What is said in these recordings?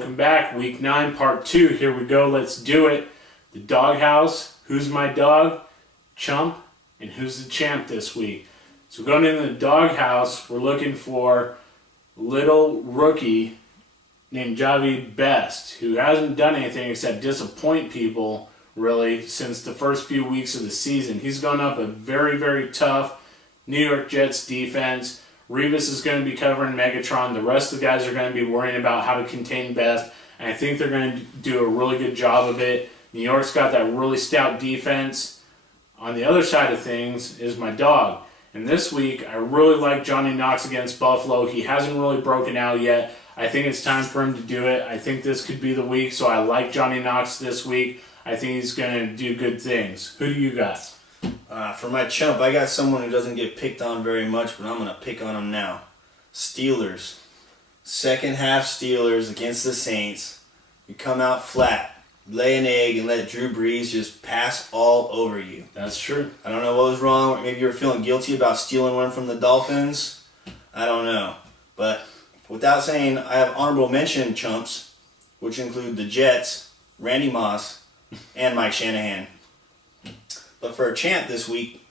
welcome back. Week 9, Part 2. Here we go. Let's do it. The doghouse. Who's my dog? Chump. And who's the champ this week? So going into the doghouse, we're looking for little rookie named Javi Best, who hasn't done anything except disappoint people, really, since the first few weeks of the season. He's gone up a very, very tough New York Jets defense. Revis is going to be covering Megatron. The rest of the guys are going to be worrying about how to contain Best, and I think they're going to do a really good job of it. New York's got that really stout defense. On the other side of things is my dog. And this week, I really like Johnny Knox against Buffalo. He hasn't really broken out yet. I think it's time for him to do it. I think this could be the week, so I like Johnny Knox this week. I think he's going to do good things. Who do you got? For my chump, I got someone who doesn't get picked on very much, but I'm going to pick on him now. Steelers. Second half Steelers against the Saints. You come out flat, lay an egg, and let Drew Brees just pass all over you. That's true. I don't know what was wrong. Maybe you were feeling guilty about stealing one from the Dolphins. I don't know. But without saying, I have honorable mention chumps, which include the Jets, Randy Moss, and Mike Shanahan. But for a champ this week,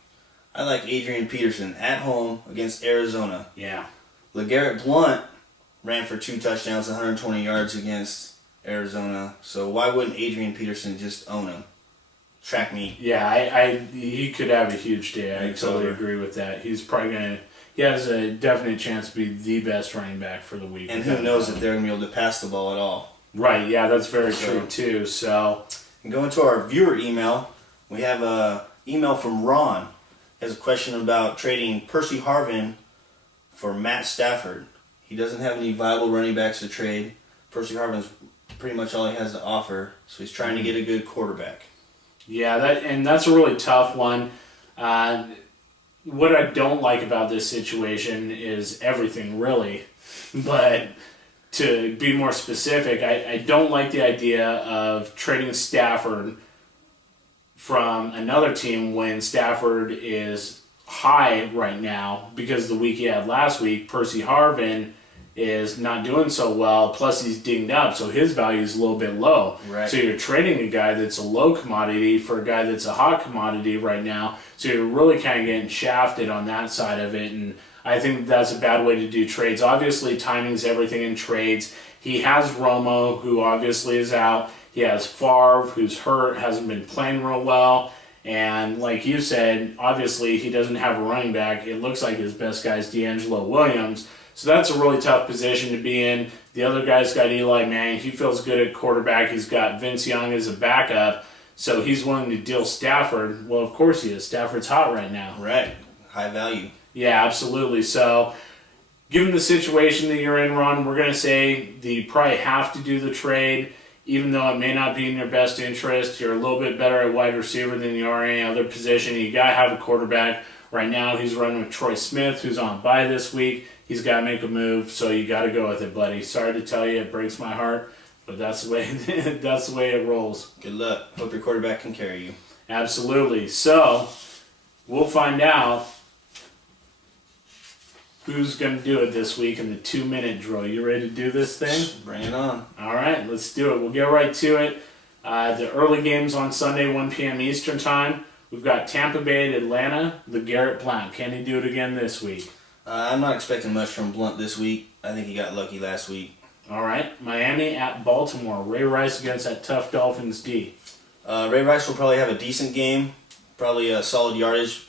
I like Adrian Peterson at home against Arizona. Yeah. LeGarrette Blount ran for 2 touchdowns, 120 yards against Arizona. So why wouldn't Adrian Peterson just own him? Track me. Yeah, he could have a huge day. I totally agree with that. He's probably going to... He has a definite chance to be the best running back for the week. And who knows if they're going to be able to pass the ball at all. Right, yeah, that's very true too. So, and going to our viewer email, we have an email from Ron. He has a question about trading Percy Harvin for Matt Stafford. He doesn't have any viable running backs to trade. Percy Harvin's pretty much all he has to offer, so he's trying to get a good quarterback. Yeah, that's a really tough one. What I don't like about this situation is everything, really. But to be more specific, I don't like the idea of trading Stafford from another team when Stafford is high right now, because the week he had last week, Percy Harvin is not doing so well, plus he's dinged up, so his value is a little bit low. Right. So you're trading a guy that's a low commodity for a guy that's a hot commodity right now, so you're really kind of getting shafted on that side of it, and I think that's a bad way to do trades. Obviously, timing's everything in trades. He has Romo, who obviously is out. He has Favre, who's hurt, hasn't been playing real well. And like you said, obviously he doesn't have a running back. It looks like his best guy is D'Angelo Williams. So that's a really tough position to be in. The other guy's got Eli Manning. He feels good at quarterback. He's got Vince Young as a backup. So he's willing to deal Stafford. Well, of course he is. Stafford's hot right now. Right. High value. Yeah, absolutely. So given the situation that you're in, Ron, we're going to say that you probably have to do the trade. Even though it may not be in your best interest, you're a little bit better at wide receiver than you are any other position. You got to have a quarterback. Right now, he's running with Troy Smith, who's on bye this week. He's got to make a move, so you got to go with it, buddy. Sorry to tell you, it breaks my heart, but that's the way it rolls. Good luck. Hope your quarterback can carry you. Absolutely. So we'll find out who's going to do it this week in the 2-minute drill. You ready to do this thing? Bring it on. All right, let's do it. We'll get right to it. The early games on Sunday, 1 p.m. Eastern Time. We've got Tampa Bay at Atlanta, LeGarrette Blount. Can he do it again this week? I'm not expecting much from Blount this week. I think he got lucky last week. All right, Miami at Baltimore. Ray Rice against that tough Dolphins D. Ray Rice will probably have a decent game, probably a solid yardage,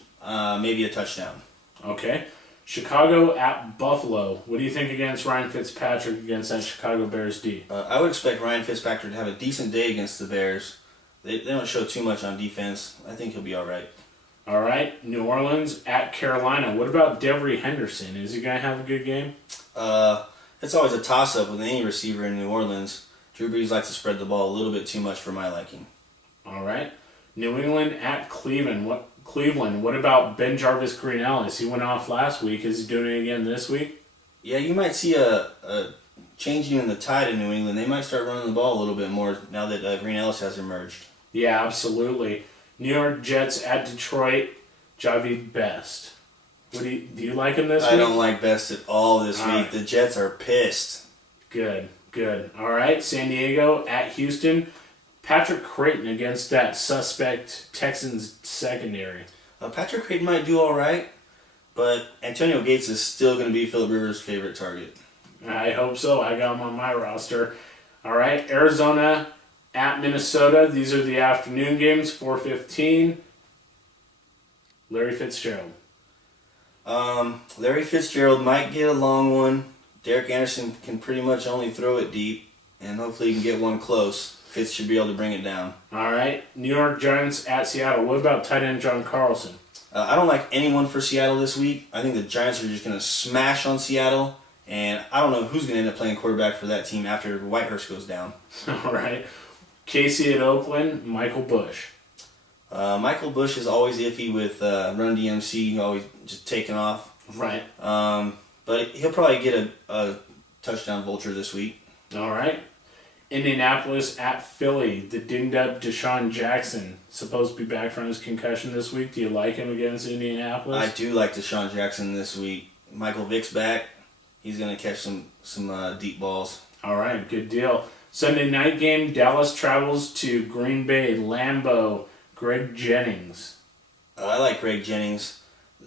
maybe a touchdown. Okay. Chicago at Buffalo. What do you think against Ryan Fitzpatrick against that Chicago Bears D? I would expect Ryan Fitzpatrick to have a decent day against the Bears. They don't show too much on defense. I think he'll be all right. All right. New Orleans at Carolina. What about Devery Henderson? Is he going to have a good game? It's always a toss-up with any receiver in New Orleans. Drew Brees likes to spread the ball a little bit too much for my liking. All right. New England at Cleveland. What about Ben Jarvis Green-Ellis? He went off last week. Is he doing it again this week? Yeah, you might see a changing in the tide in New England. They might start running the ball a little bit more now that Green-Ellis has emerged. Yeah, absolutely. New York Jets at Detroit. Javi Best. Do you like him this week? I don't like Best at all this week. The Jets are pissed. Good. Good. All right. San Diego at Houston. Patrick Creighton against that suspect Texans secondary. Patrick Creighton might do all right, but Antonio Gates is still going to be Phillip Rivers' favorite target. I hope so. I got him on my roster. All right. Arizona at Minnesota. These are the afternoon games, 4:15. Larry Fitzgerald. Larry Fitzgerald might get a long one. Derek Anderson can pretty much only throw it deep, and hopefully he can get one close. Fitz should be able to bring it down. All right. New York Giants at Seattle. What about tight end John Carlson? I don't like anyone for Seattle this week. I think the Giants are just going to smash on Seattle, and I don't know who's going to end up playing quarterback for that team after Whitehurst goes down. All right. Casey at Oakland. Michael Bush. Michael Bush is always iffy with Run DMC, always just taking off. Right. But he'll probably get a touchdown vulture this week. All right. Indianapolis at Philly. The dinged up Deshaun Jackson supposed to be back from his concussion this week. Do you like him against Indianapolis? I do like Deshaun Jackson this week. Michael Vick's back. He's going to catch some deep balls. All right, good deal. Sunday night game. Dallas travels to Green Bay. Lambeau. Greg Jennings. I like Greg Jennings.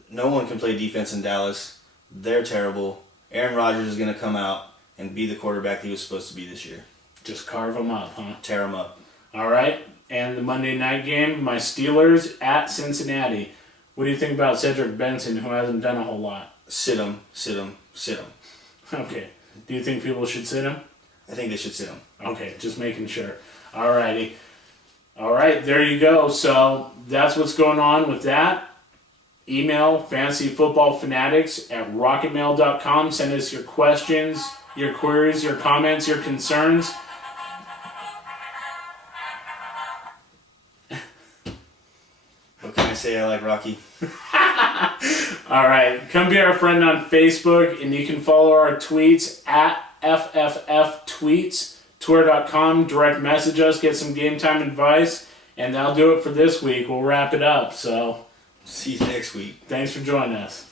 No one can play defense in Dallas. They're terrible. Aaron Rodgers is going to come out and be the quarterback he was supposed to be this year. Just carve him up, huh? Tear him up. All right. And the Monday night game, my Steelers at Cincinnati. What do you think about Cedric Benson, who hasn't done a whole lot? Sit him, sit him, sit him. Okay. Do you think people should sit him? I think they should sit him. Okay, just making sure. All righty. All right, there you go. So that's what's going on with that. Email fantasyfootballfanatics@rocketmail.com. Send us your questions, your queries, your comments, your concerns. What can I say? I like Rocky. All right, come be our friend on Facebook, and you can follow our tweets at FFF Twitter.com. Direct message us, get some game time advice, and that'll do it for this week. We'll wrap it up. So, see you next week. Thanks for joining us.